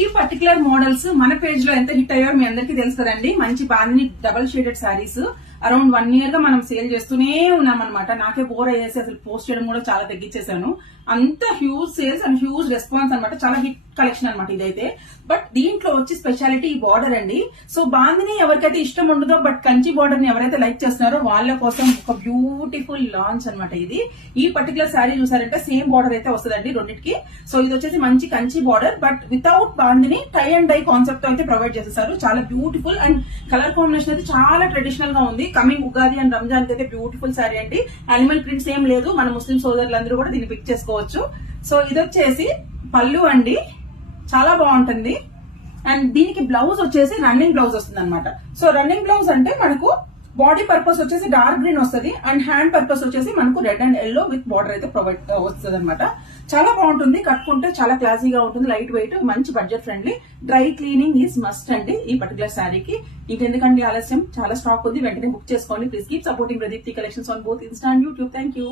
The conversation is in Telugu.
ఈ పర్టికులర్ మోడల్స్ మన పేజ్ లో ఎంత హిట్ అయ్యో మీ అందరికీ తెలుసు కదండి. మంచి bandhani double shaded saris around 1 year గా మనం సేల్ చేస్తూనే ఉన్నాం అనమాట. నాకే బోర్ అయ్యేసి అసలు పోస్ట్ చేయడం కూడా చాలా తగ్గించేశాను. అంత huge sales and huge response అనమాట. చాలా హిట్ కలెక్షన్ అనమాట ఇదైతే. బట్ దీంట్లో వచ్చి స్పెషాలిటీ ఈ బార్డర్ అండి. సో బాందిని ఎవరికైతే ఇష్టం ఉండదో బట్ కంచి బార్డర్ ని ఎవరైతే లైక్ చేస్తున్నారో వాళ్ళ కోసం ఒక బ్యూటిఫుల్ లాంచ్ అనమాట ఇది. ఈ పర్టికులర్ శారీ చూసారంటే సేమ్ బార్డర్ అయితే వస్తుందండి రెండింటికి. సో ఇది వచ్చేసి మంచి Kanchi border but without bandhani tie and dye concept అయితే ప్రొవైడ్ చేసేసారు. చాలా బ్యూటిఫుల్ అండ్ కలర్ కాంబినేషన్ అయితే చాలా ట్రెడిషనల్ గా ఉంది. కమింగ్ ఉగాది అండ్ రంజాన్ కి అయితే బ్యూటిఫుల్ శారీ అండి. యానిమల్ ప్రింట్స్ ఏం లేదు. మన ముస్లిం సోదరులందరూ కూడా దీన్ని పిక్ చేసుకోవచ్చు. సో ఇది వచ్చేసి పళ్ళు అండి, చాలా బాగుంటుంది. అండ్ దీనికి బ్లౌజ్ వచ్చేసి రన్నింగ్ బ్లౌజ్ వస్తుంది అనమాట. సో రన్నింగ్ బ్లౌజ్ అంటే మనకు బాడీ పర్పస్ వచ్చేసి డార్క్ గ్రీన్ వస్తుంది అండ్ హ్యాండ్ పర్పస్ వచ్చేసి మనకు red and yellow with border అయితే ప్రొవైడ్ వస్తుంది అనమాట. చాలా బాగుంటుంది. కట్టుకుంటే చాలా క్లాసీగా ఉంటుంది. లైట్ వెయిట్, మంచి budget friendly. Dry cleaning is must అండి ఈ పర్టికులర్ శారీకి. ఇంకెందుకండి ఆలస్యం, చాలా స్టాక్ ఉంది, వెంటనే బుక్ చేసుకోండి. Please keep supporting Pradeepti collections on both Insta and YouTube. Thank you.